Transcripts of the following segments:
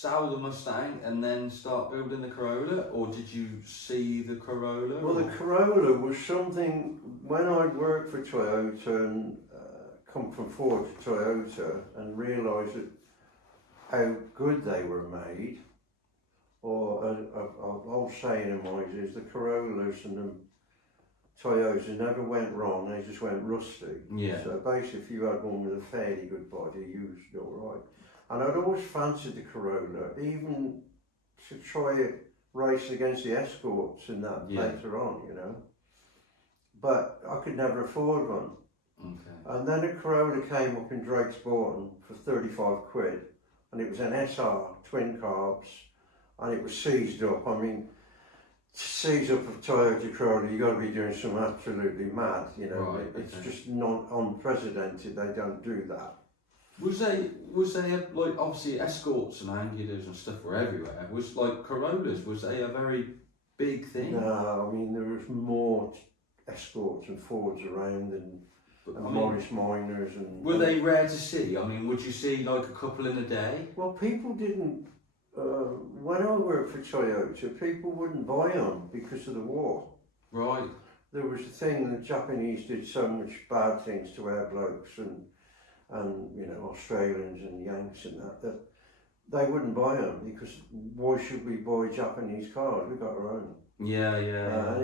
sell the Mustang and then start building the Corolla, or did you see the Corolla? Well, the Corolla was something, when I worked for Toyota and come from Ford to Toyota and realised that how good they were made, or an old saying of mine is the Corollas and the Toyotas never went wrong, they just went rusty. Yeah. So basically if you had one with a fairly good body, you was alright. And I'd always fancied the Corolla, even to try it racing against the Escorts and that later on, you know. But I could never afford one. Okay. And then a Corolla came up in Drake's Boughton for 35 quid, and it was an SR, twin carbs, and it was seized up. I mean, to seize up a Toyota Corolla, you've got to be doing something absolutely mad, you know. Right, it's okay. just not unprecedented, they don't do that. Was they like, obviously Escorts and Angulas and stuff were everywhere. Was like Corollas, was they a very big thing? No, I mean there was more Escorts and Fords around and Morris Minors and... Were they rare to see? I mean, would you see like a couple in a day? Well, people didn't, when I worked for Toyota, people wouldn't buy them because of the war. Right. There was a thing, the Japanese did so much bad things to our blokes and you know, Australians and Yanks and that they wouldn't buy them because why should we buy Japanese cars? We got our own. Yeah, yeah. And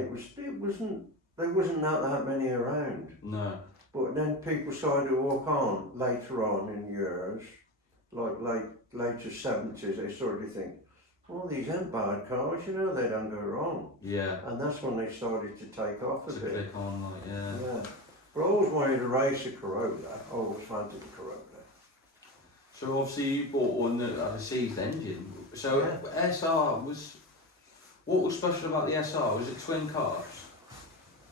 there wasn't that many around. No. But then people started to walk on later on in years, like later 70s, they started to think, well, these aren't bad cars, you know, they don't go wrong. Yeah. And that's when they started to take off a bit. Click on, like, yeah. But I always wanted to race a Corolla. I always fancied a Corolla. So obviously you bought one that had a seized engine. So SR was, what was special about the SR? Was it twin carbs?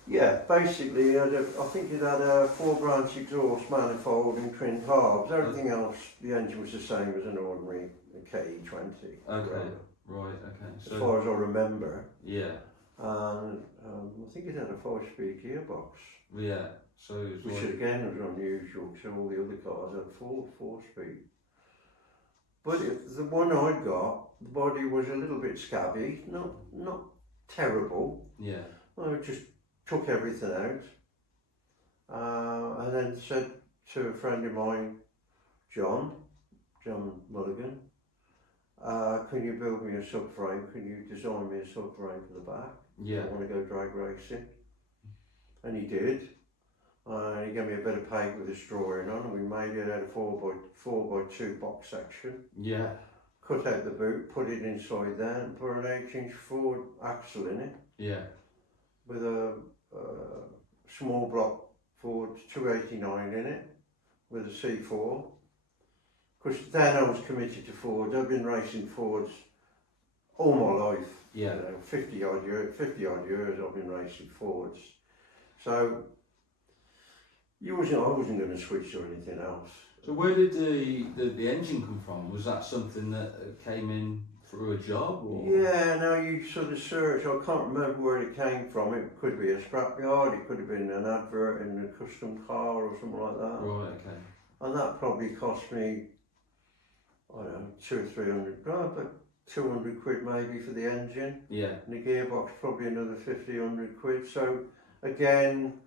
Yeah, basically, I think it had a 4-branch exhaust manifold and twin carbs. Everything else, the engine was the same as an ordinary KE20. Okay, right, okay. So, as far as I remember. Yeah. And I think it had a 5-speed gearbox. Yeah. So it was which like... again was unusual because all the other cars had 4-speed. But the one I'd got, the body was a little bit scabby, not terrible. Yeah. I just took everything out and then said to a friend of mine, John Mulligan, can you build me a subframe? Can you design me a subframe for the back? Yeah. I want to go drag racing. And he did. He gave me a bit of paper with a drawing on, and we made it out of 4x2 box section. Yeah. Cut out the boot, put it inside there, and put an 8-inch Ford axle in it. Yeah. With a small block Ford 289 in it, with a C4. Because then I was committed to Ford. I've been racing Fords all my life. Yeah. You know, 50 odd years I've been racing Fords. So I wasn't going to switch to anything else. So where did the engine come from? Was that something that came in through a job? Or? Yeah, no, you sort of search. I can't remember where it came from. It could be a scrapyard, it could have been an advert in a custom car or something like that. Right, okay. And that probably cost me, I don't know, 200 or 300 grand, but 200 quid maybe for the engine. Yeah. And the gearbox probably another 50, 100 quid. So again,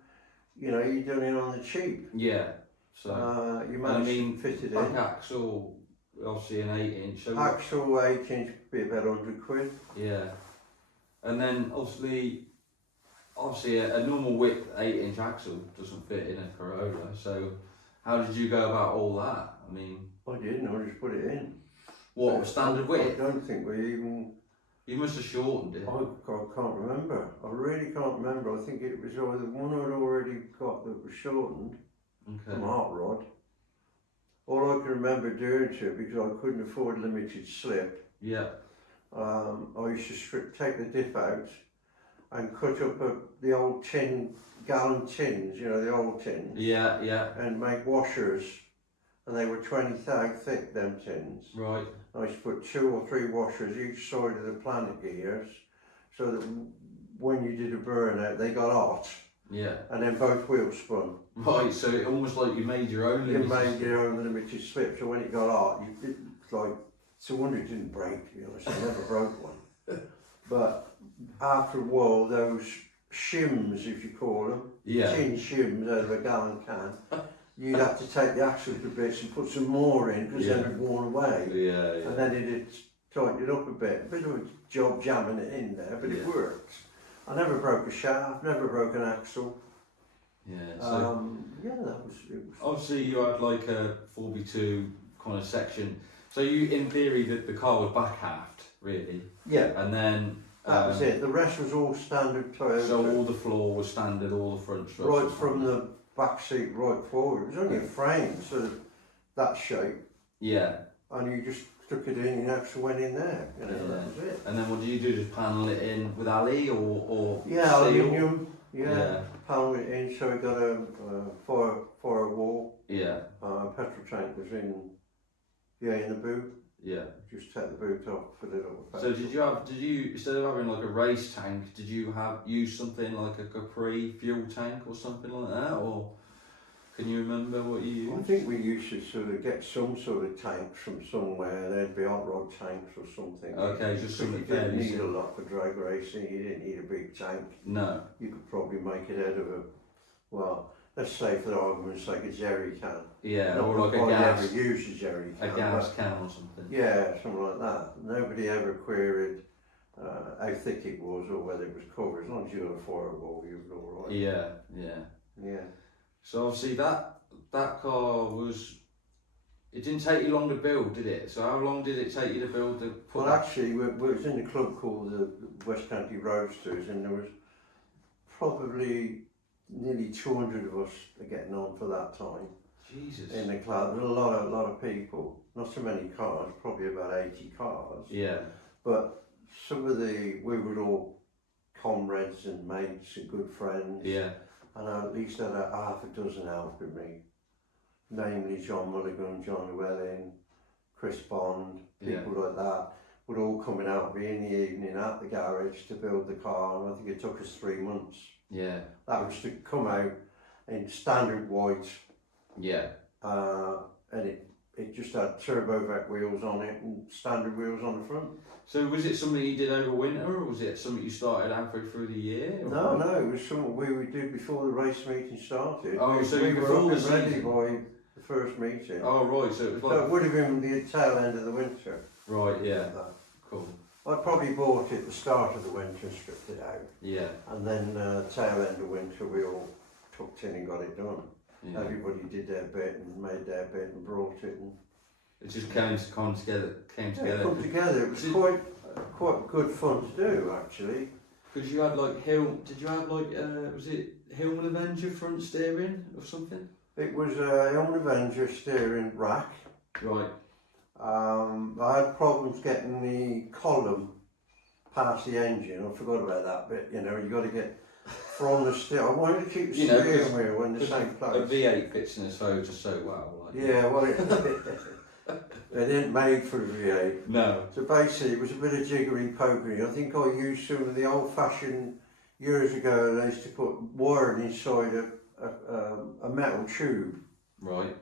you know, you're doing it on the cheap. Yeah. So you managed to fit it in. Axle, obviously an 8-inch. So axle 8-inch would be about 100 quid. Yeah. And then obviously a normal width 8-inch axle doesn't fit in a Corolla. So how did you go about all that? I mean, I didn't. I just put it in. What, standard width? I don't think we even. You must have shortened it. I can't remember. I really can't remember. I think it was either one I'd already got that was shortened from Hot Rod. All I can remember doing to it, because I couldn't afford limited slip. Yeah. I used to take the diff out and cut up the old gallon tins, you know, the old tins. Yeah, yeah. And make washers, and they were 20 thou thick, them tins. Right. I used to put 2 or 3 washers each side of the planet gears, so that when you did a burnout, they got hot. Yeah. And then both wheels spun. Right, so it almost like you made your own limited. You made your own limited slip, so when it got hot, it's like It's a wonder it didn't break, to be honest. I never broke one. But after a while, those shims, if you call them, Yeah. tin shims out of a gallon can, you'd have to take the axle to bits and put some more in because then it'd worn away. Yeah, yeah. And then it'd tighten it up a bit. A bit of a job jamming it in there, but it worked. I never broke a shaft, never broke an axle. Yeah. So Yeah, that was it. obviously you had like a 4x2 kind of section. So you, in theory, the car was back halved, really. Yeah, And then that was it. The rest was all standard Toyota. so all the floor was standard, all the front struts. Right from the back seat right forward. It was only a frame, sort of that shape. Yeah. And you just stuck it in and the axle went in there. You know, that was it. And then what did you do? Just panel it in with Ali or Yeah, steel? aluminium. Yeah. Panel it in so it got a fire wall. Yeah. Petrol tank was in the boot. Yeah. Just take the boot off, fill it up with So petrol. did you instead of having like a race tank, did you use something like a Capri fuel tank or something like that, or can you remember what you used? I think we used to sort of get some sort of tanks from somewhere. There'd be hot rod tanks or something. Okay, just something you didn't fairly need a simple. lot for drag racing. You didn't need a big tank. No. You could probably make it out of a, well, let's say for the argument's sake, a jerry can. Yeah, Not or like a that I gas, ever used a jerry can. a gas but can or something. yeah, something like that. Nobody ever queried how thick it was or whether it was covered. As long as you had a firewall, you were all right. Yeah, yeah. Yeah. So obviously that car was. It didn't take you long to build, did it? So how long did it take you to build the? Well, actually, we was in a club called the West County Roadsters, and there was probably nearly 200 of us getting on for that time. Jesus. In the club, there were a lot of people. Not so many cars, probably about 80 cars. Yeah. But we were all comrades and mates and good friends. Yeah. And I at least had a half a dozen helping me. Namely John Mulligan, John Llewellyn, Chris Bond, people like that, would all come and help me in the evening at the garage to build the car, and I think it took us 3 months. Yeah. That was to come out in standard white, Yeah. and it just had turbovac wheels on it and standard wheels on the front. So was it something you did over winter, or was it something you started halfway through the year? Or? No, it was something we would do before the race meeting started. Oh, so we were before up the and ready season? by the first meeting. Oh right, so it was So like it would have been the tail end of the winter. right, yeah, cool. I probably bought it at the start of the winter and stripped it out, Yeah, and then tail end of winter we all tucked in and got it done. yeah. Everybody did their bit and made their bit and brought it, and It just came together. it come together. It was quite good fun to do actually. Because you had like did you have like was it Hillman Avenger front steering or something? It was a Hillman Avenger steering rack. Right. I had problems getting the column past the engine. I forgot about that bit. You know, you got to get from the steer. I wanted to keep the steering wheel in the same place. A V8 fits in this photo so well. Like. Yeah, well, they didn't make for a V8. No. So basically, it was a bit of jiggery pokery. I think I used some of the old-fashioned years ago. They used to put wiring inside a metal tube. Right.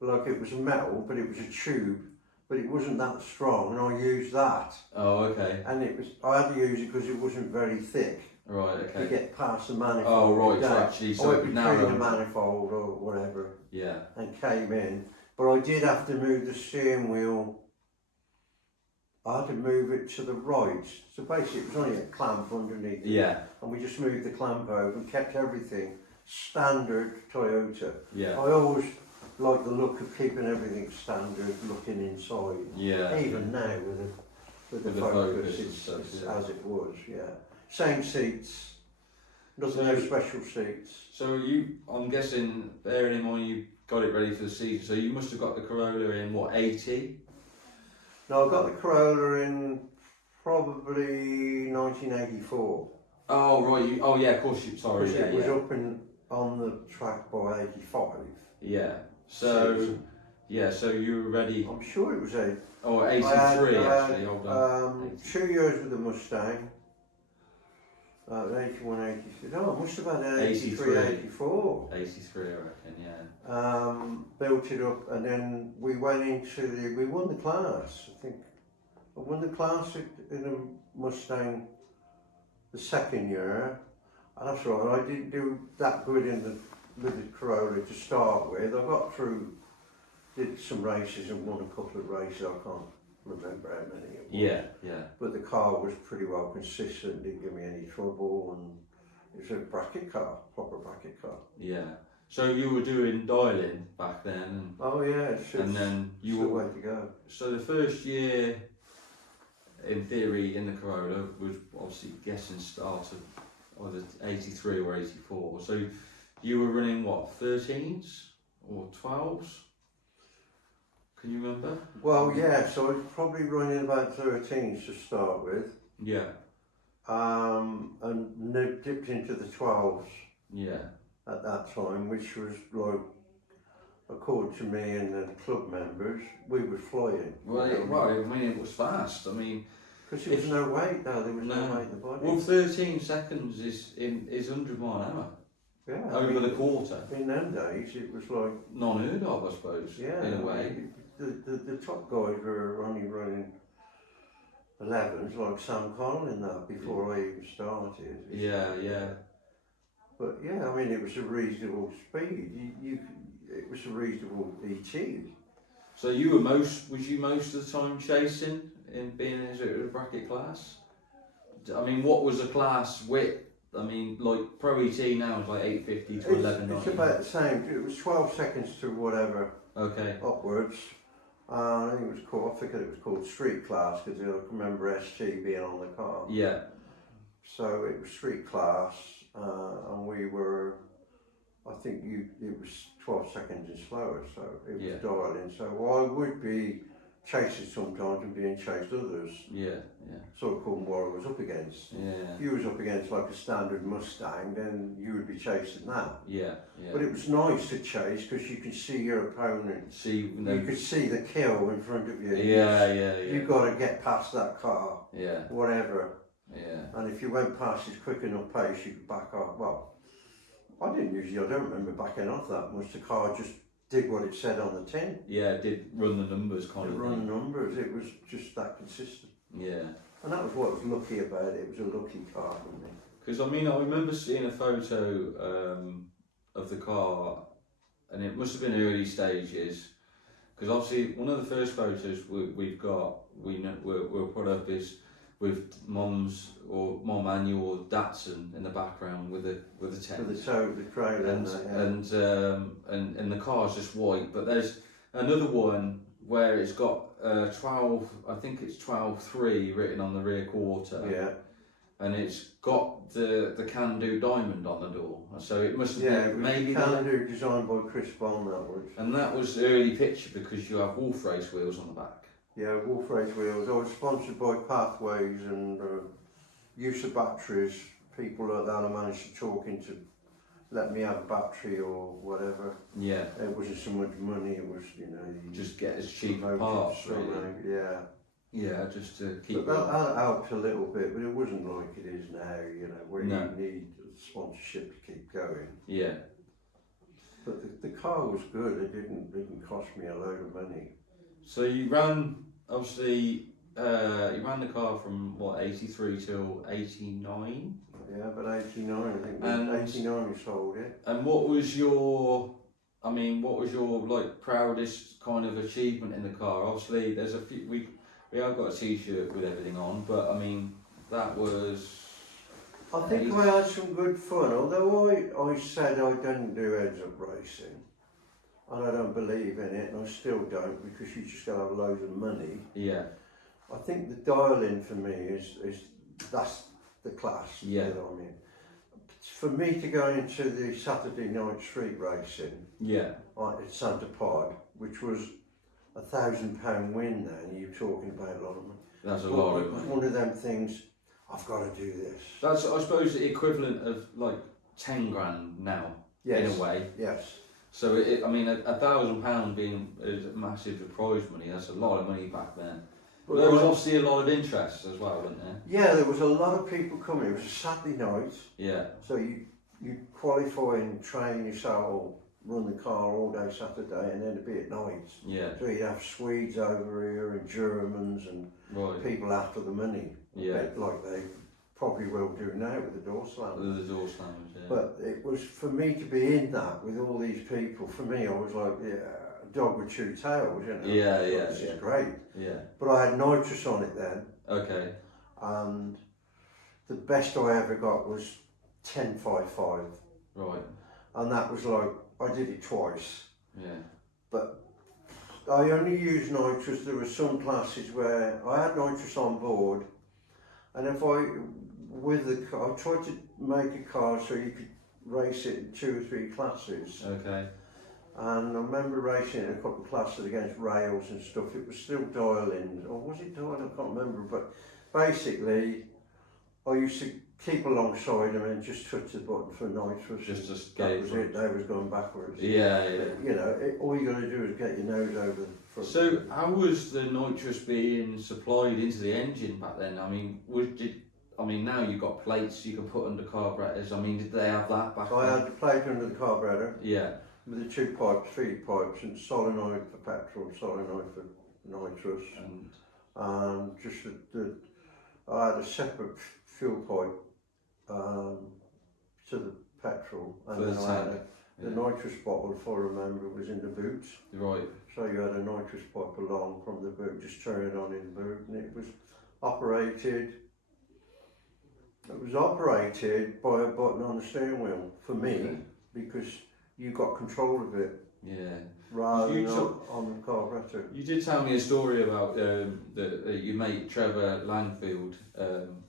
Like it was a metal, but it was a tube. But it wasn't that strong, and I used that. Oh, okay. And I had to use it because it wasn't very thick Right, okay. to get past the manifold. Oh, right, so actually, so I it went would between narrow. the manifold or whatever Yeah. and came in. But I did have to move the steering wheel. I had to move it to the right. So basically, it was only a clamp underneath it. Yeah. And we just moved the clamp over and kept everything standard Toyota. Yeah. I always like the look of keeping everything standard, looking inside. Yeah. Even now with the With the Focus, Focus and it's stuff, yeah. as it was, yeah. Same seats, no special seats. So I'm guessing, bearing in mind you got it ready for the season, so you must have got the Corolla in what, 80? No, I got the Corolla in probably 1984. Oh right, oh yeah, of course. Sorry, Because yeah, it was yeah. up on the track by 85. Yeah. So yeah, so you were ready. I'm sure it was a. Oh, 83 actually. Hold on. 2 years with the Mustang. That had 81, 83. No, I must have had 83. 83, 84. 83, I reckon, yeah. Built it up, and then we went we won the class. I think I won the class in a Mustang the second year. And that's right, I didn't do that good with the Corolla to start with. I got through, did some races and won a couple of races. I can't remember how many it was. Yeah, yeah. But the car was pretty well consistent, didn't give me any trouble, and it was a bracket car, proper bracket car. Yeah. So you were doing dialing back then, and oh yeah, and then you were were way to go. So the first year, in theory, in the Corolla was obviously guessing start of either 83 or 84. So you were running what, 13s or 12s? Can you remember? Well, yeah. So I was probably running about 13s to start with. Yeah. And dipped into the 12s. Yeah. At that time, which was like, according to me and the club members, we were flying. Well, I mean, it was fast. I mean, because there was no weight though. There was no weight in the body. Well, 13 seconds is 100 mile an hour. Yeah. Over the quarter. In them days, it was like non-heard of, I suppose. Yeah. In a way. The top guys were only running 11s, like Sam Collin that before I even started. Yeah, yeah. But yeah, I mean, it was a reasonable speed. It was a reasonable ET. So you were most of the time chasing in being in a bracket class? I mean, what was a class width? I mean, like Pro ET now is like 850 to 1190. It's about the same. It was 12 seconds to whatever. Okay. Upwards. I think it was called, I forget it was called street class because I can remember ST being on the car. Yeah. So it was street class, and we were, I think it was 12 seconds and slower, so it was dialing. So I would be chasing sometimes and being chased others. Yeah, yeah. Sort of called what I was up against. Yeah. If you was up against like a standard Mustang, then you would be chasing that. Yeah, yeah. But it was nice to chase because you could see your opponent. You could see the kill in front of you. Yeah. You got to get past that car. Yeah. Whatever. Yeah. And if you went past his quick enough pace, you could back off. Well, I don't remember backing off that much. The car just did what it said on the tin. Yeah, it did run the numbers kind of thing. Run the numbers. It was just that consistent. Yeah. And that was what was lucky about it. It was a lucky car for me. Because I mean, I remember seeing a photo of the car, and it must have been early stages. Because obviously, one of the first photos we've got, we're put up is with mom Annie or Datsun in the background with a tent. With the trailer and the car's just white. But there's another one where it's got 12, I think it's 12.3 written on the rear quarter. Yeah. And it's got the Can Do diamond on the door. So it must have been maybe Can Do designed by Chris Bond, that was. And that was the early picture because you have Wolf Race wheels on the back. Yeah, Wolf Race wheels. I was sponsored by Pathways and use of batteries. People like that I managed to talk into let me have a battery or whatever. Yeah. It wasn't so much money, it was, you know... Just get as cheap parts, really. Yeah. Yeah, just to keep... But that helped a little bit, but it wasn't like it is now, you know, where you need sponsorship to keep going. Yeah. But the car was good, it didn't cost me a load of money. So you ran, obviously, you ran the car from, what, 83 till 89? Yeah, but 89, I think. And 89 we sold it. And what was your, like, proudest kind of achievement in the car? Obviously, there's a few, we have got a t-shirt with everything on, but I mean, that was... I think I had some good fun, although I said I didn't do heads-up racing. And I don't believe in it, and I still don't, because you just got to have loads of money. Yeah. I think the dial-in for me is that's the class. Yeah. You know what I mean? For me to go into the Saturday night street racing. Yeah. At Santa Pod, which was £1,000 win then, you're talking about a lot of money. That's a lot of money. One of them things, I've got to do this. That's, I suppose, the equivalent of like 10 grand now, in a way. Yes. So, I mean, £1,000 being a massive prize money, that's a lot of money back then. But There was obviously a lot of interest as well, wasn't there? yeah, there was a lot of people coming. It was a Saturday night, Yeah, so you qualify and train yourself or run the car all day Saturday, and then it'd be at night. yeah, So you'd have Swedes over here and Germans and right. people after the money, a Yeah. bit like they probably will do now with the door slam. The door slammers, yeah. But it was for me to be in that with all these people. For me, I was like, yeah, a dog with two tails, you know. Yeah, I thought, yeah, This yeah. is great. Yeah, But I had nitrous on it then, okay, and the best I ever got was 10.55, right, and that was like I did it twice. yeah, I only used nitrous. There were some classes where I had nitrous on board, and if with the car, I tried to make a car so you could race it in 2 or 3 classes. okay, And I remember racing in a couple of classes against rails and stuff. It was still dial-in, or was it dial? I can't remember. But basically, I used to keep alongside them and just touch the button for nitrous. just to That skate. was it. They was going backwards. Yeah, yeah. You know, all you got to do is get your nose over the front. So, how was the nitrous being supplied into the engine back then? I mean, now you've got plates you can put under carburetors. I mean, did they have that back I then? had the plate under the carburetor Yeah, with the 2 pipes, 3 pipes, and solenoid for petrol, solenoid for nitrous, and and just I had a separate fuel pipe to the petrol, and For the then I had tank, the yeah. nitrous bottle, if I remember, was in the boot. Right, So you had a nitrous pipe along from the boot, just turn it on in the boot, and it was operated. It was operated by a button on the steering wheel for me, Okay. because you got control of it yeah. rather You than took- on the carburetor. You did tell me a story about that your mate Trevor Langfield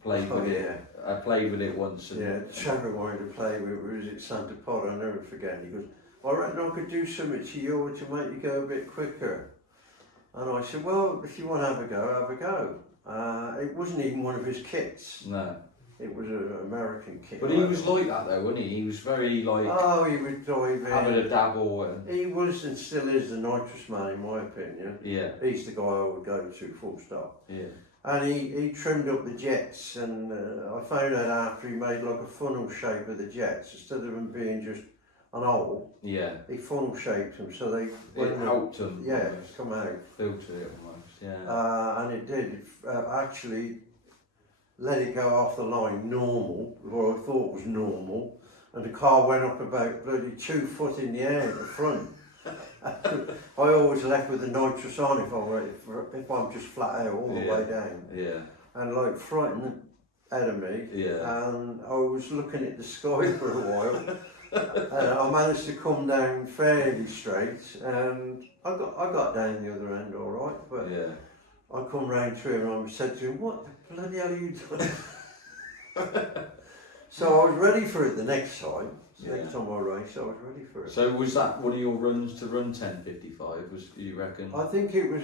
played Oh, with it. yeah. I played with it once. And Yeah, Trevor wanted to play with, was it Santa Pod? I'll never forget. He goes, I reckon I could do something to you to make you go a bit quicker. And I said, well, if you want to have a go, have a go. It wasn't even one of his kits. No, It was an American kit. but he was like that though, wasn't he? He was very like Oh, he would dive having in. a dabble and He was and still is the nitrous man, in my opinion. yeah, He's the guy I would go to, full stop. yeah, And he trimmed up the jets, and I found out after he made like a funnel shape of the jets, instead of them being just an hole, yeah. he funnel shaped them so they It helped him. yeah, almost, come out. filter it almost. Yeah, And it did actually let it go off the line normal, what I thought was normal, and the car went up about bloody 2 foot in the air at the front. I always left with the nitrous on if I'm just flat out all the Yeah. way down, yeah, and like frightened out of me. yeah. And I was looking at the sky for a while. And I managed to come down fairly straight, and I got down the other end all right. But Yeah. I come round to him and I said to him, "What the bloody hell are you doing?" So I was ready for it the next time. The next Yeah. time I raced, I was ready for it. So was that one of your runs to run 10:55? Was you reckon? I think it was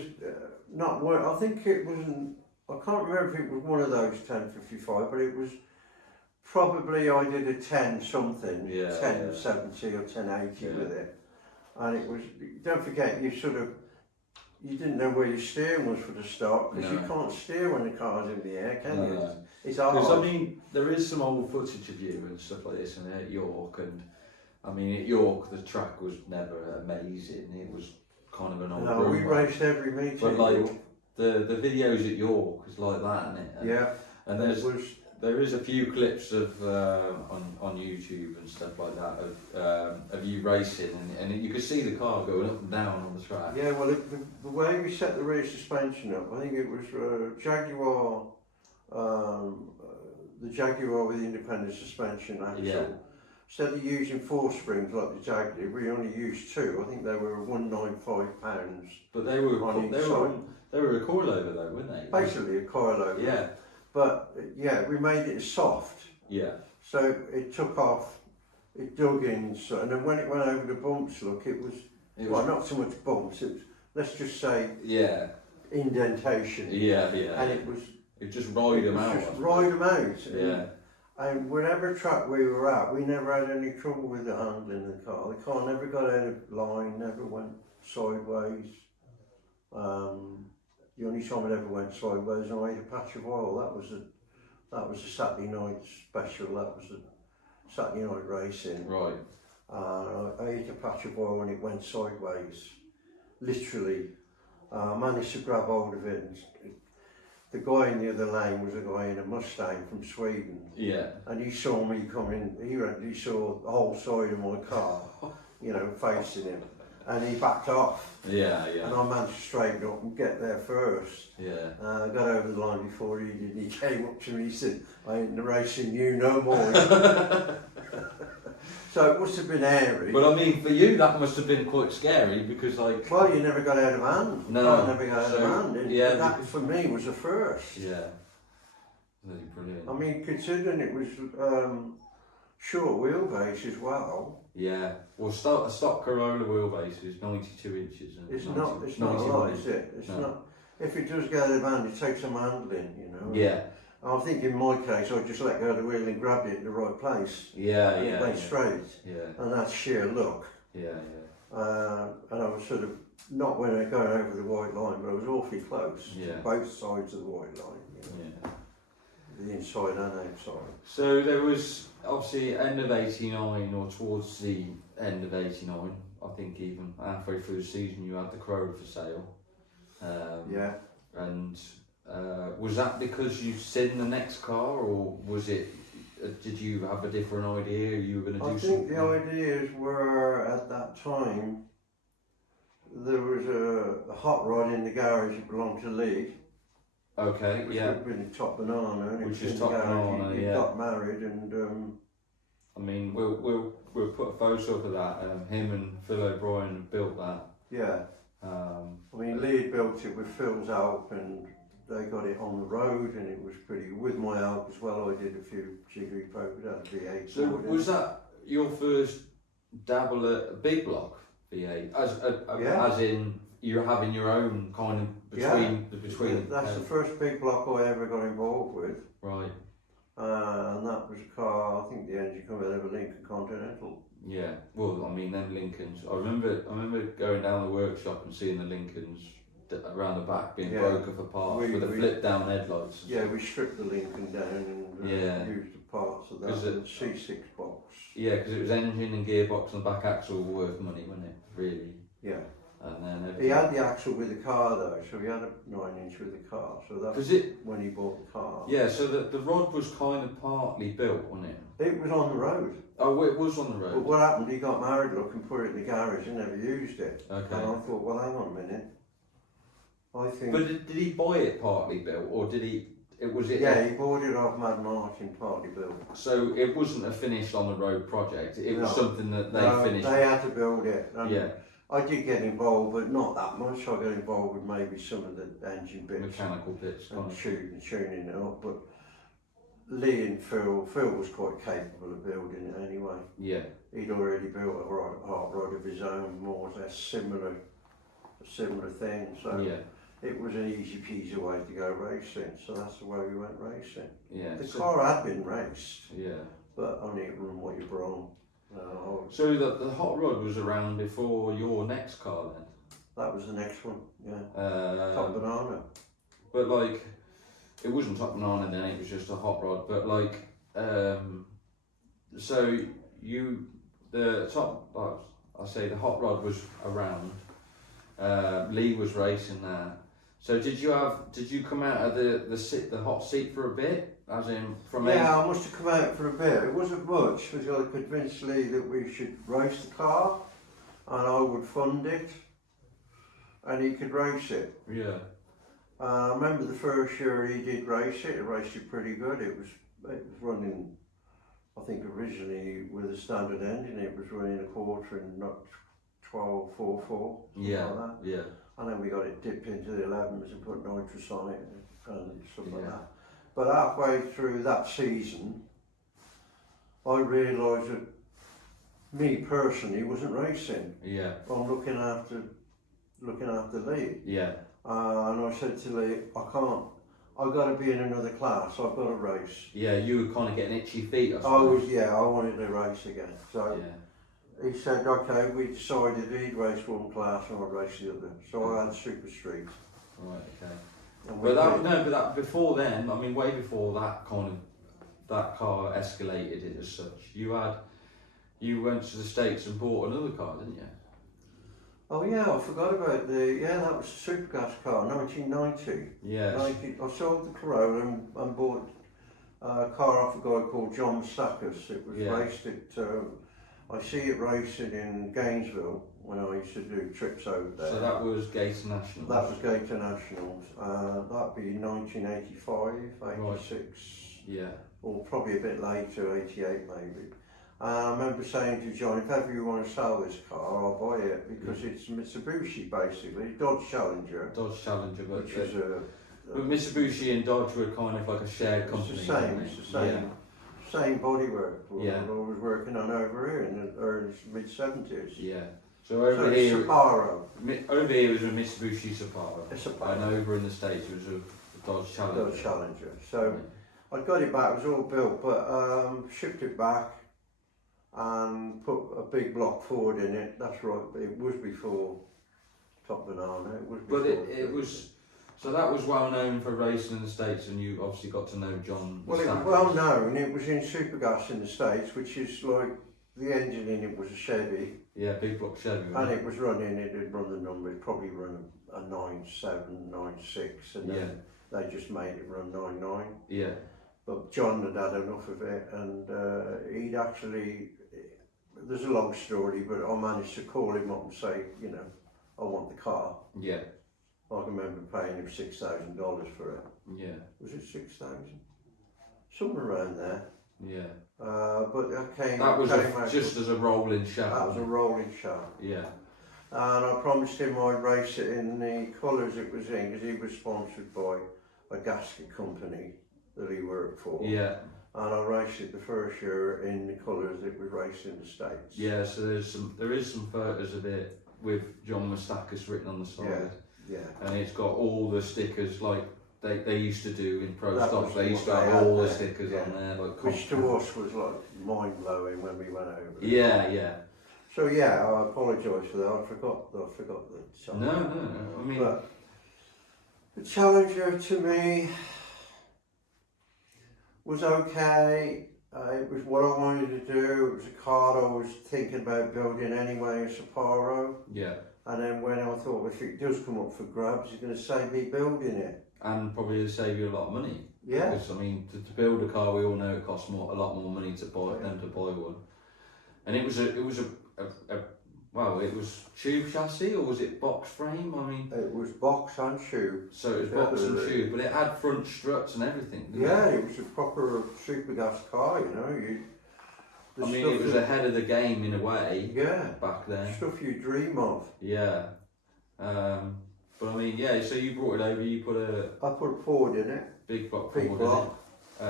not one. I think it wasn't. I can't remember if it was one of those 10.55, but it was probably I did a 10 something, Yeah, 10.70 or 10.80 Yeah. with it, and it was. Don't forget, you didn't know where your steering was for the start, because you No. can't steer when the car's in the air, can you? No. It's hard. Because I mean, there is some old footage of you and stuff like this, and at York, and I mean, at York the track was never amazing. It was kind of an old. No, we runway. raced every meeting. But like the videos at York is like that, isn't it? And, yeah, And there is a few clips of on YouTube and stuff like that of you racing, and you could see the car going up and down on the track. yeah. Well, the way we set the rear suspension up, I think it was Jaguar, the Jaguar with the independent suspension axle. Yeah. Instead of using 4 springs like the Jag did, we only used 2. I think they were 195 pounds. But they were On each they were a coilover though, weren't they? Basically a coilover. Yeah, But yeah, we made it soft, yeah, so it took off, it dug in, so, and then when it went over the bumps, look, it was, it well, was, not so much bumps, it was, let's just say yeah, indentation. yeah, yeah. And it was just ride them out. just ride them out. Yeah, And whatever track we were at, we never had any trouble with the handling of the car. The car never got out of line, never went sideways. the only time it ever went sideways, and I ate a patch of oil. That was a Saturday night special. That was a Saturday night racing. Right. I ate a patch of oil and it went sideways. Literally, I managed to grab hold of it. And the guy in the other lane was a guy in a Mustang from Sweden. Yeah. And he saw me coming. He saw the whole side of my car, you know, facing him, and he backed off. Yeah, yeah. And I managed to straighten up and get there first. Yeah. I got over the line before he did. He came up to me and he said, "I ain't racing you no more." So it must have been airy. But I mean, for you, that must have been quite scary because, like. Well, you never got out of hand. No. I never got out of hand. Yeah. That for me was a first. Yeah. Really brilliant. I mean, considering it was short wheelbase as well. Yeah. Well, a stock Corolla wheelbase is 92 inches. And It's not a lot, is it? It's not. If it does go out of hand, it takes some handling, you know. Yeah. I think in my case, I just let go of the wheel and grabbed it in the right place. Yeah, and yeah. it went Yeah. straight. Yeah. And that's sheer luck. Yeah, yeah. And I was sort of, not when I was going over the white line, but I was awfully close Yeah. to both sides of the white line. You know, Yeah. the inside and outside. So there was obviously end of '89 or towards the end of '89, I think even halfway through the season, you had the Corolla for sale. Yeah. And was that because you'd seen the next car, or was it? Did you have a different idea you were going to do I something? think the ideas were at that time there was a hot rod in the garage that belonged to Lee. Okay, Which yeah. would have been Top Banana. And it Which was is in Top the garage. Banana, He yeah. got married and I mean, we'll put a photo up of that. Him and Phil O'Brien have built that. yeah. I mean, Lee had built it with Phil's help and they got it on the road and it was pretty, with my help as well. I did a few jiggery pokers out of V8. So was that your first dabble at a big block V8? As in you're having your own kind of between. That's the first big block I ever got involved with. Right. And that was a car, I think the engine come out of a Lincoln Continental. Yeah. Well, I mean, them Lincolns. I remember going down the workshop and seeing the Lincolns around the back being broken apart with the flip down headlights. Yeah, we stripped the Lincoln down and used the parts of that. The C6 box. Yeah, because it was engine and gearbox and back axle were worth money, wasn't it? Really. Yeah. And then he had the axle with the car though, so he had a 9-inch with the car. So that was when he bought the car. Yeah, so the rod was kind of partly built, wasn't it? It was on the road. Oh, it was on the road. But what happened? He got married, look, and put it in the garage and never used it. Okay. And I thought, well, hang on a minute. I think. But did he buy it partly built, or did he? Yeah, he bought it off Mad Martin, partly built. So it wasn't a finished on the road project. It was something that they finished. They had to build it. Yeah. I did get involved, but not that much. I got involved with maybe some of the engine bits, mechanical bits, and tuning it up. But Lee and Phil was quite capable of building it anyway. Yeah. He'd already built a hot rod of his own, more or less similar thing. So it was an easy peasy way to go racing. So that's the way we went racing. Yeah. The car had been raced. Yeah. But only run what you brought. So the hot rod was around before your next car then? That was the next one, yeah. Top Banana. But like, it wasn't Top Banana then, it was just a hot rod. But like, so the hot rod was around. Lee was racing that. So did you come out of the hot seat for a bit? As in from I must have come out for a bit. It wasn't much because I convinced Lee that we should race the car and I would fund it and he could race it. Yeah. I remember the first year he did race it. He raced it pretty good. It was running, I think originally with a standard engine it was running a quarter and not 12.44. Yeah. Like that. Yeah. And then we got it dipped into the 11s and put nitrous on it and stuff like that. But halfway through that season, I realised that me personally wasn't racing. Yeah. I'm looking after Lee. Yeah. And I said to Lee, I've got to be in another class, I've got to race. Yeah, you were kind of getting itchy feet, I suppose. I wanted to race again. So he said, okay, we decided he'd race one class and I'd race the other. So I had Super Street. Right. Okay. And But that before then, I mean, way before that car escalated it as such. You went to the States and bought another car, didn't you? Oh yeah, I forgot about that was a Supergas car, 1990. Yes. I sold the Corolla and bought a car off a guy called John Stackers. It was raced at, I see it racing in Gainesville when I used to do trips over there. So that was Gator Nationals? That was Gator Nationals. That'd be 1985, 86. Yeah. Or probably a bit later, 88 maybe. And I remember saying to John, if ever you want to sell this car, I'll buy it because it's Mitsubishi basically, Dodge Challenger. Dodge Challenger, but which is but Mitsubishi and Dodge were kind of like a shared company. It's the same bodywork. Yeah. I was working on over here in the early mid-70s. Yeah. So over here, Sapporo. Over here was a Mitsubishi Sapporo. A Sapporo. And over in the States it was a Dodge Challenger. Dodge Challenger. So I got it back, it was all built, but shipped it back and put a big block Ford in it. That's right, it was before Top Banana. It was before. But it was, so that was well known for racing in the States, and you obviously got to know John. Well, it was well known. It was in Supergas in the States, which is like, the engine in it was a Chevy. Yeah, big block Chevy. And it was running, it had run the numbers, probably run a 9.7, 9.6, and then they just made it run 9.9. Yeah. But John had had enough of it, and he'd actually, there's a long story, but I managed to call him up and say, you know, I want the car. Yeah. I can remember paying him $6,000 for it. Yeah. Was it 6,000? Somewhere around there. Yeah. But that was just as a rolling shaft. That was a rolling shaft. Yeah. And I promised him I'd race it in the colours it was in, because he was sponsored by a gasket company that he worked for. Yeah. And I raced it the first year in the colours it was raced in the States. Yeah, so there is some photos of it with John Mustakis written on the side. Yeah. And it's got all the stickers like they used to do in pro stock. They used to what have they all had the stickers on there, like which to us was like mind blowing when we went over. Yeah, yeah. So yeah, I apologise for that. I forgot that. No. I mean, but the Challenger to me was okay. It was what I wanted to do. It was a car I was thinking about building anyway, a Sapporo. Yeah. And then when I thought, if it does come up for grabs, it's going to save me building it. And probably save you a lot of money. Yeah. Because I mean, to build a car, we all know it costs a lot more money to buy than to buy one. And it was tube chassis, or was it box frame? I mean, it was box and tube. So it was box and tube, but it had front struts and everything. It was a proper Supergas car, you know. I mean, it was ahead of the game in a way. Yeah. Back then. Stuff you dream of. Yeah. But I mean, yeah. So you brought it over. You put I put a Ford in it. Big block Big Ford. block.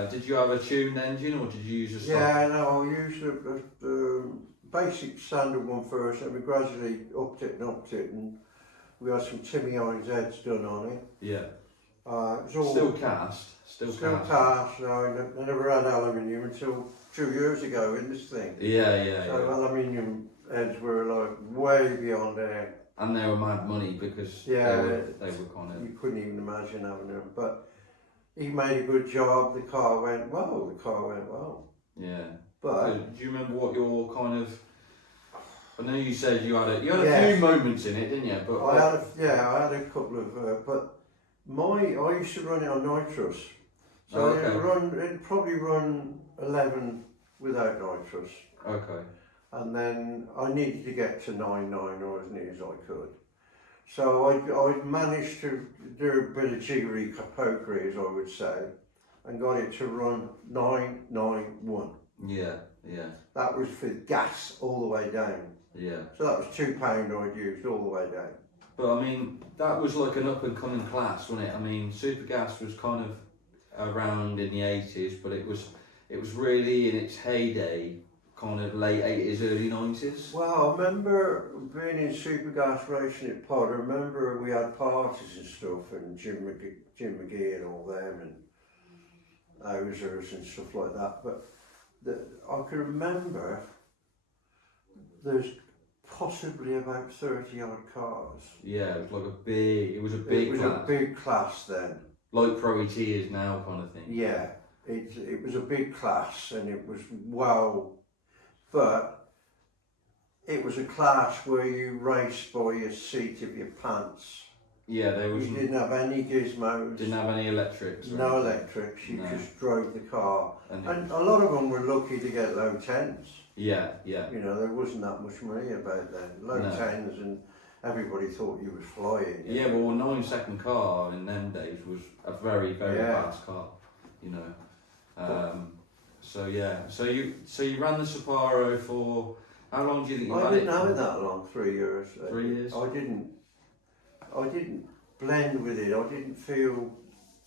Did you have a tuned engine, or did you use a stock? Yeah, no, I used a basic standard one first, and we gradually upped it, and we had some Timmy Hines heads done on it. Yeah. It was all still cast. Still cast. No, I never had aluminium until 2 years ago in this thing. Yeah. So aluminium heads were like way beyond there. And they were mad money because they were kind of. You couldn't even imagine having them, but he made a good job. The car went well. Yeah. But do you remember what your kind of? I know you said you had a few moments in it, didn't you? But I had a couple of. But I used to run it on nitrous, so it'd probably run 11 without nitrous. Okay. And then I needed to get to 9.9 or as near as I could. So I managed to do a bit of jiggery pokery, as I would say, and got it to run 991. Yeah. That was for gas all the way down. Yeah. So that was £2 I'd used all the way down. But I mean, that was like an up and coming class, wasn't it? I mean, Supergas was kind of around in the 80s, but it was really in its heyday, kind of late 80s, early 90s. Well, I remember being in Supergas racing at Pod. I remember we had parties and stuff, and Jim McGee and all them, and Ozers and stuff like that. But I can remember there's possibly about 30 odd cars. Yeah, it was like a big. It was a big. It was class. a big class then. Like Pro ET is now, kind of thing. Yeah, it was a big class, and it was but it was a class where you raced by your seat of your pants. Yeah, there was. You didn't have any gizmos. Didn't have any electrics. No electrics. You No. just drove the car, And and a lot of them were lucky to get low tens. yeah, yeah. You know, there wasn't that much money about then. Low No. tens, and everybody thought you was flying. you Yeah, know. well, a 9-second car in them days was a very, very Yeah. fast car. You know. So yeah, so you ran the Sapporo for how long do you think you I had didn't it? have For? it that long. 3 years. 3 years. I didn't blend with it. I didn't feel.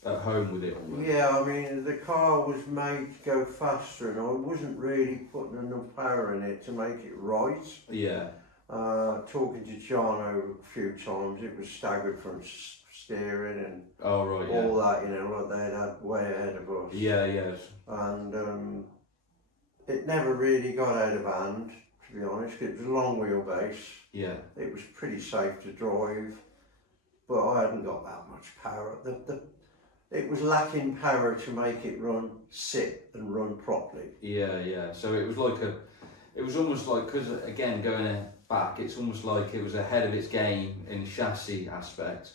At home with it all. Yeah, I mean, the car was made to go faster, and I wasn't really putting enough power in it to make it right. Yeah. Talking to John over a few times, it was staggered from steering and Oh right. Yeah. all that, you know, like they had way ahead of us. Yeah. Yes. And it never really got out of hand, to be honest. It was a long wheelbase. Yeah. It was pretty safe to drive, but I hadn't got that much power. It was lacking power to make it sit and run properly. Yeah. Yeah. So it was like it was almost like, because again going back, it's almost like it was ahead of its game in chassis aspect,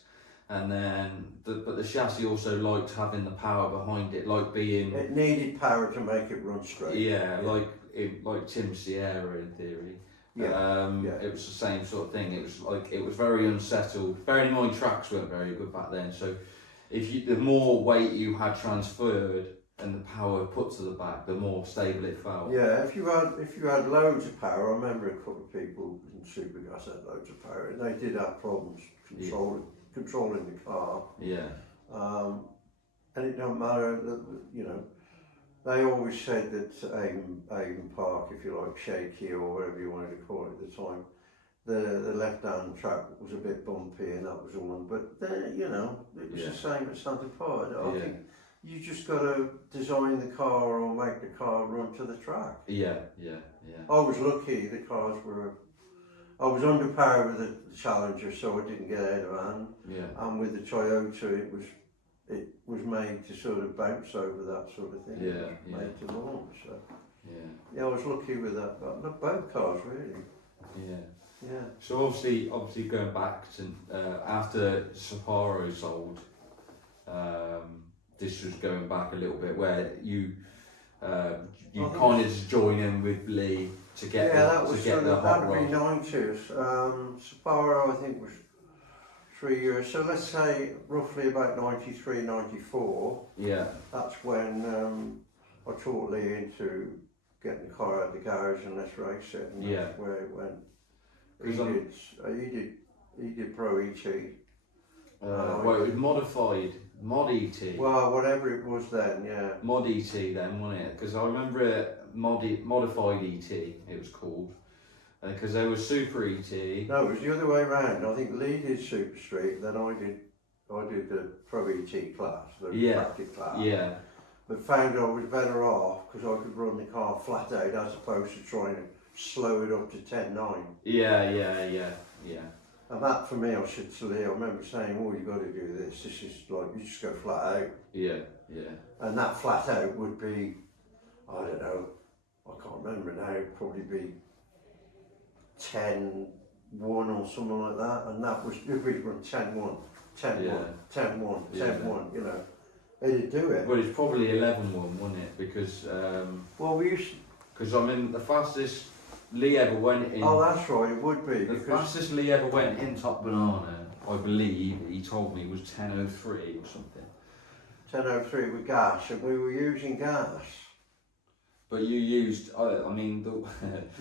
and then but the chassis also liked having the power behind it, like being. It needed power to make it run straight. Yeah, like Tim Sierra in theory. Yeah. It was the same sort of thing. It was like it was very unsettled. Bearing in mind tracks weren't very good back then, so the more weight you had transferred and the power put to the back, the more stable it felt. Yeah, if you had loads of power, I remember a couple of people in Supergas had loads of power, and they did have problems controlling the car. Yeah. And it don't matter that, you know, they always said that Avon Park, if you like, shaky or whatever you wanted to call it at the time, the left-hand track was a bit bumpy, and that was the one. But you know, it was the same at Santa Pod. I think you just got to design the car or make the car run to the track. Yeah. I was lucky. The cars were. I was underpowered with the Challenger, so I didn't get out of hand. Yeah. And with the Toyota, it was made to sort of bounce over that sort of thing. Yeah, It was made to launch. So Yeah. I was lucky with that. But both cars really. Yeah. Yeah. So obviously going back to after Sapporo sold, this was going back a little bit where you kind of just join in with Lee to get that was the hot that'd rod. be 90s. Sapporo, I think, was 3 years. So let's say roughly about 93, 94. Yeah. That's when I taught Lee into getting the car out of the garage and let's race it, and that's where it went. He did Pro ET. Well, it was Mod ET. Well, whatever it was then, yeah. Mod ET then, wasn't it? Because I remember it, Modified ET, it was called. Because there was Super ET. No, it was the other way around. I think Lee did Super Street, then I did the Pro ET class, the practice class. Yeah. But found I was better off because I could run the car flat out as opposed to trying to slow it up to 10.9. Yeah. And that for me, I said to Lee, I remember saying, oh, you've got to do this. This is like, you just go flat out. Yeah. And that flat out would be, I don't know, I can't remember now, it'd probably be 10.1 or something like that. And that was, if we'd run 10.1, 10.1, you know, it'd do it. Well, it's probably 11.1, wasn't it? Because, well, we used to, because I mean, the fastest Lee ever went in. Oh, that's right, it would be. The fastest Lee ever went in Top Banana, I believe, he told me, was 10.03 or something. 10.03 with gas, and we were using gas. But you used, I mean,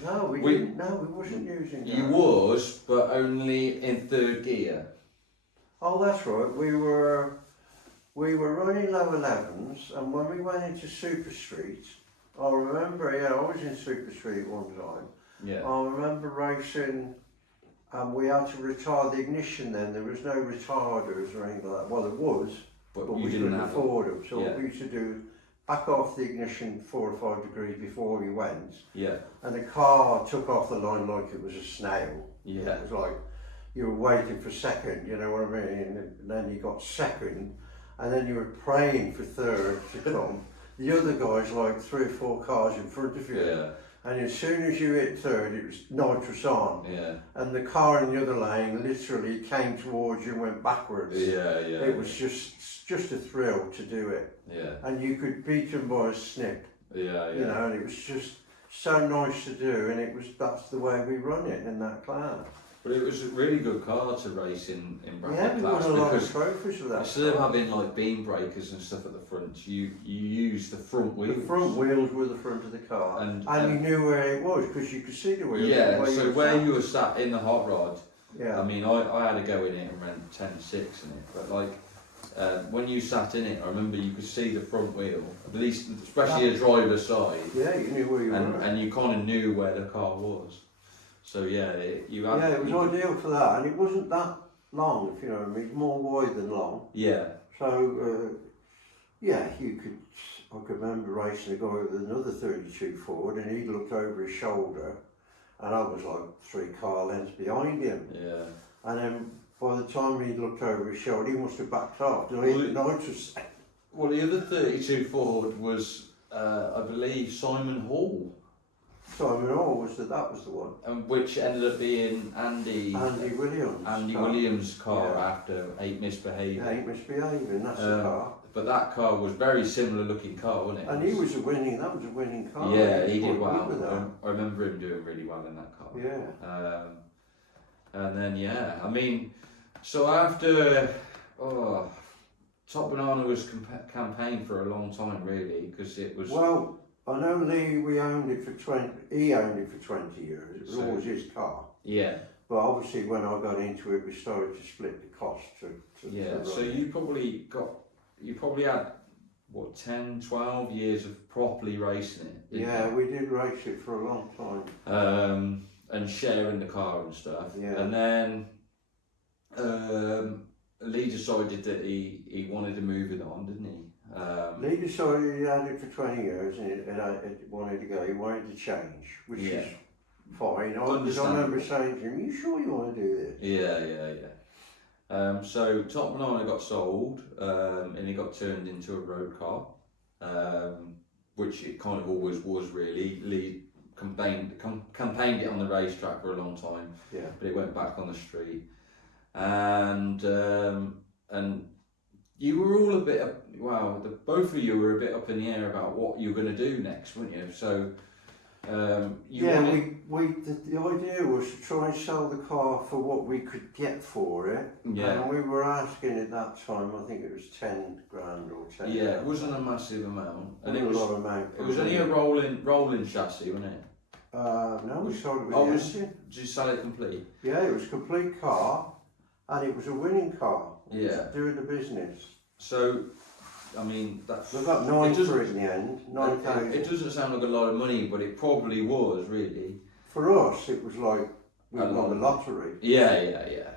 No, we didn't. No, we wasn't using gas. You was, but only in third gear. Oh, that's right. We were running low 11s, and when we went into Super Street, I remember, I was in Super Street one time. Yeah. I remember racing, and we had to retard the ignition then. There was no retarders or anything like that. Well, there was, but we couldn't afford them. So what we used to do, back off the ignition 4 or 5 degrees before we went, Yeah. and the car took off the line like it was a snail. Yeah. It was like you were waiting for second, you know what I mean? And then you got second, and then you were praying for third to come. The other guy's like 3 or 4 cars in front of you. Yeah. And as soon as you hit third, it was nitrous on. Yeah. And the car in the other lane literally came towards you and went backwards. Yeah. Yeah. It was just a thrill to do it. Yeah. And you could beat them by a snip. Yeah. You know, and it was just so nice to do, and that's the way we run it in that class. But it was a really good car to race in bracket Yeah, we won class a lot of because trophies with that. instead of car. having like beam breakers and stuff at the front, you use the front wheels. The front wheels were the front of the car, and you knew where it was because you could see the wheels. Yeah, so where you were sat in the hot rod, yeah. I mean, I had a go in it and ran 10.6 in it, but like when you sat in it, I remember you could see the front wheel, at least, especially a driver's side. Yeah, you knew where you were. And you kind of knew where the car was. So yeah, you had. Yeah, it was ideal for that, and it wasn't that long, if you know what I mean. It's more wide than long. Yeah. So yeah, you could. I could remember racing a guy with another 32 Ford, and he looked over his shoulder, and I was like 3 car lengths behind him. Yeah. And then by the time he looked over his shoulder, he must have backed off. Well, the other 32 Ford was, I believe, Simon Hall. Simon Hall was that was the one. Which ended up being Andy Williams' car after 8 Misbehaving. 8 Misbehaving, that's the car. But that car was very similar looking car, wasn't it? And that was a winning car. Yeah, he did well. I remember him doing really well in that car. Yeah. And then, yeah, I mean, so after, Top Banana was campaigned for a long time, really, because it was... Well, I know Lee, he owned it for 20 years. It was always his car. Yeah. But obviously when I got into it, we started to split the cost to so you probably had, what, 10, 12 years of properly racing it? Yeah, we did race it for a long time. And sharing the car and stuff. Yeah. And then Lee decided that he wanted to move it on, didn't he? Lee decided he had it for 20 years and it wanted to go. He wanted to change, which is fine. I remember saying to him, "You sure you want to do this?" Yeah. So Top Banana got sold, and it got turned into a road car, which it kind of always was really. Lee campaigned it on the racetrack for a long time, but it went back on the street, and you were all a bit, both of you were a bit up in the air about what you were going to do next, weren't you? So the idea was to try and sell the car for what we could get for it. Yeah. And we were asking at that time, I think it was 10 grand or 10. Yeah, it wasn't a massive amount, and it was a lot of amount. It was only a rolling chassis, wasn't it? No, we sold it with the engine. Did you sell it complete? Yeah, it was a complete car, and it was a winning car. Yeah. It was doing the business. So, I mean, that's... We got 9 for it in the end, 9,000. It doesn't sound like a lot of money, but it probably was, really. For us, it was like we won the lottery. Yeah.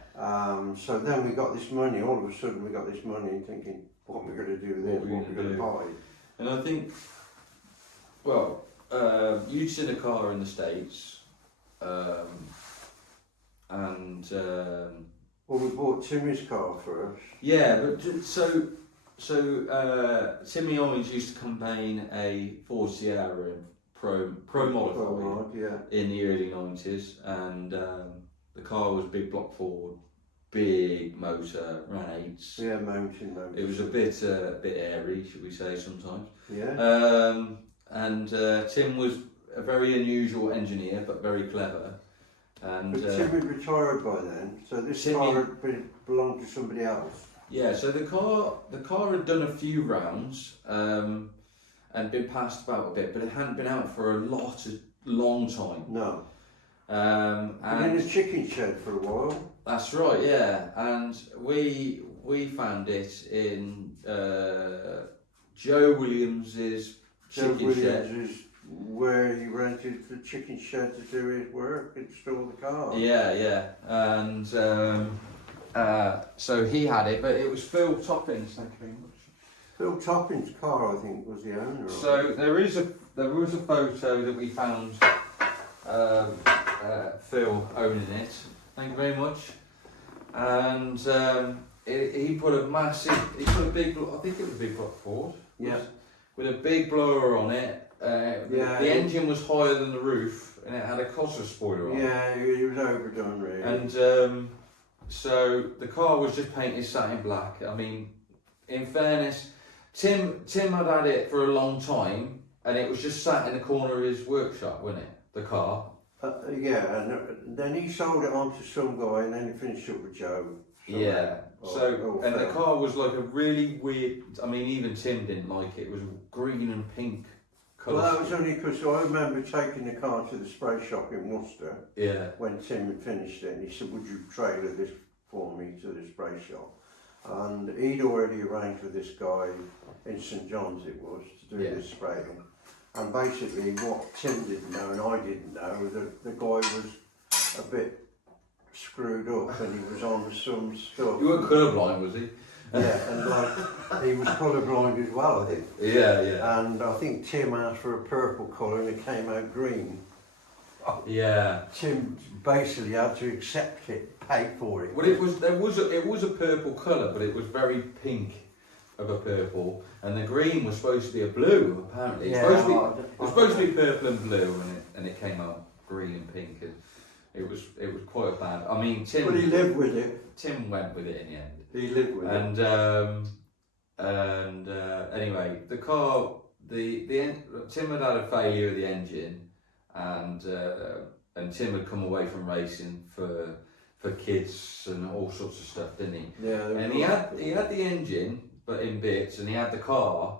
So then we got this money, all of a sudden we got this money and thinking, what are we going to do with this, what are we going to buy? And I think, you'd seen a car in the States, well, we bought Timmy's car first. Yeah, but so Timmy always used to campaign a Ford Sierra Pro modified in the early 90s, and the car was big block Ford, big motor, ran 8s. Yeah, mountain. It was a bit airy, should we say, sometimes. Yeah. And Tim was a very unusual engineer, but very clever. And but Tim had retired by then, so this car had belonged to somebody else. Yeah, so the car had done a few rounds and been passed about a bit, but it hadn't been out for a long time. No. And in a chicken shed for a while. That's right, yeah. And we found it in Joe Williams's chicken shed. Is where he rented the chicken shed to do his work, install the car. Yeah. And so he had it, but it was Phil Toppings, thank you very much. Phil Toppin's car, I think, was the owner of So it. there was a photo that we found. Phil owning it. Thank you very much. And he put a big, I think it was a big block Ford. Yeah. With a big blower on it. The engine was higher than the roof, and it had a Cosworth spoiler on. Yeah, he was overdone really. And so the car was just painted satin black. I mean, in fairness, Tim had it for a long time, and it was just sat in the corner of his workshop, wasn't it? The car. Yeah, and then he sold it on to some guy, and then he finished up with Joe. Yeah. And the car was like a really weird. I mean, even Tim didn't like it. It was green and pink colours. Well, that was only because I remember taking the car to the spray shop in Worcester. Yeah. When Tim had finished it, and he said, "Would you trailer this for me to the spray shop?" And he'd already arranged with this guy in St John's, it was, to do this spraying. And basically, what Tim didn't know and I didn't know, the guy was a bit screwed up, and he was on some stuff. You weren't colourblind, was he? Yeah, and like he was colourblind as well, I think. Yeah. And I think Tim asked for a purple colour, and it came out green. Yeah. Tim basically had to accept it, pay for it. Well, it was a purple colour, but it was very pink of a purple, and the green was supposed to be a blue. Apparently, it was supposed to be purple and blue, and it came out green and pink, and it was quite bad. I mean, Tim. But he lived with it. Tim went with it in the end. He lived with it. And anyway, the car, Tim had had a failure of the engine, and Tim had come away from racing for kids and all sorts of stuff, didn't he? Yeah. And he had the engine, but in bits, and he had the car,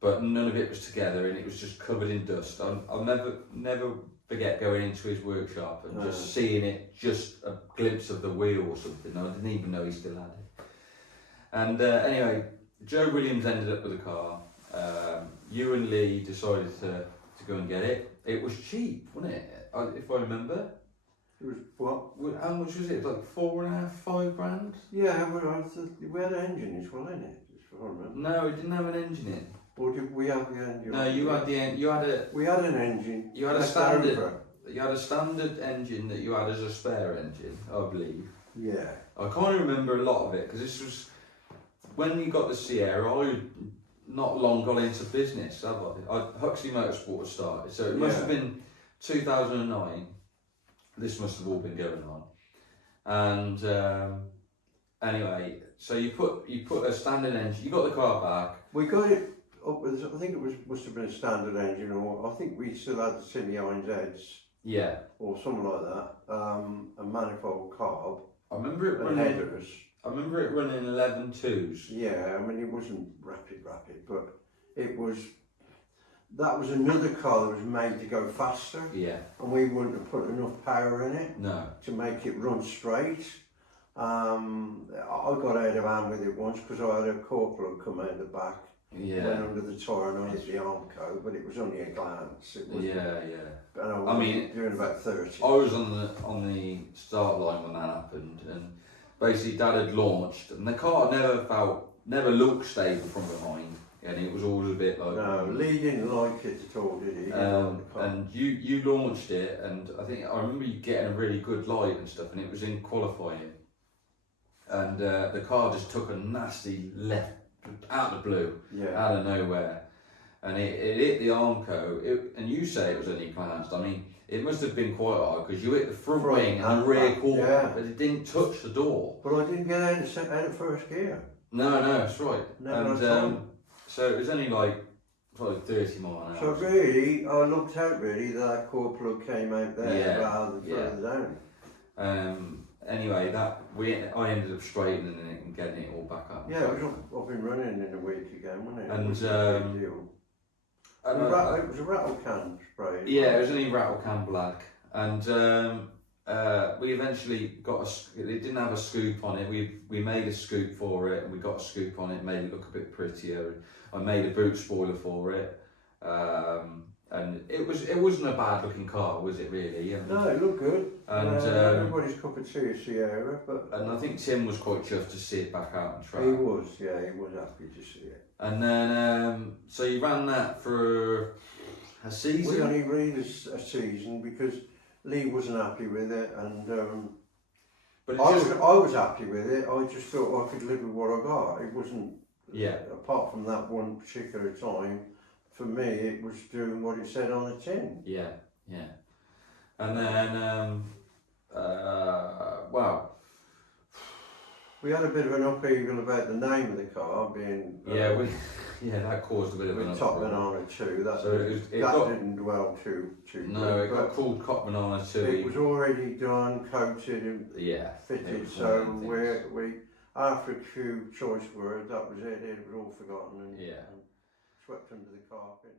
but none of it was together, and it was just covered in dust. I'll never forget going into his workshop and just seeing it, just a glimpse of the wheel or something. I didn't even know he still had it. And anyway, Joe Williams ended up with a car. You and Lee decided to go and get it. It was cheap, wasn't it? If I remember. It was what? How much was it? Like $4.5, $5 grand? Yeah, we had an engine as well, innit? I remember. No, it didn't have an engine in. Or did we have the engine? No, you had the engine. We had an engine. You had a standard. You had a standard engine that you had as a spare engine, I believe. Yeah. I can't remember a lot of it because this was when you got the Sierra. I not long got into business, have I? Huxley Motorsport started, so it must have been 2009. This must have all been going on, and anyway, so you put a standard engine. You got the car back. We got it up with, I think it must have been a standard engine, or I think we still had the Timmy Hines heads. Yeah. Or something like that. A manifold carb. I remember it running. Headers. I remember it running 11.2s. Yeah, I mean it wasn't rapid, but it was. That was another car that was made to go faster. Yeah. And we wouldn't have put enough power in it. No. To make it run straight. I got out of hand with it once because I had a corporal come out the back. Yeah. Went under the tyre and I hit the Armco, but it was only a glance. It was, yeah. And I mean, doing about 30. I was on the start line when that happened, and basically Dad had launched, and the car never looked stable from behind, and it was always a bit like. No, Lee didn't like it at all, did he? And you launched it, and I remember you getting a really good light and stuff, and it was in qualifying, and the car just took a nasty left. Out of the blue, out of nowhere, and it hit the Armco. And you say it was only glanced. I mean, it must have been quite hard because you hit the front wing and the rear quarter, but it didn't touch the door. But I didn't get out of first gear. No, that's right. So it was only like probably 30 miles an hour. So really, I looked out really that corporal came out there rather than further down. Anyway, I ended up straightening it and getting it all back up. Yeah, it was up and running in a week again, wasn't it? And it was a big deal. It was a rattle can spray. Yeah, it was only rattle can black, and we eventually got it didn't have a scoop on it. We made a scoop for it, and we got a scoop on it, made it look a bit prettier. I made a boot spoiler for it, and it wasn't a bad looking car, was it really? And, No, it looked good. And everybody's cup of tea is Sierra, but and I think Tim was quite chuffed to see it back out on track. he was happy to see it. And then so you ran that for a season. We only ran a season because Lee wasn't happy with it, and but I was happy with it. I just thought I could live with what I got. It wasn't. Yeah. Apart from that one particular time, for me, it was doing what it said on the tin. Yeah, yeah. And then, well. We had a bit of an upheaval about the name of the car being. That caused a bit of an Top uproar. Banana 2. That, So didn't dwell too No, good, it got called Cop Banana 2. It was already done, coated and fitted, so we after a few choice words, that was it. It was all forgotten and swept under the carpet.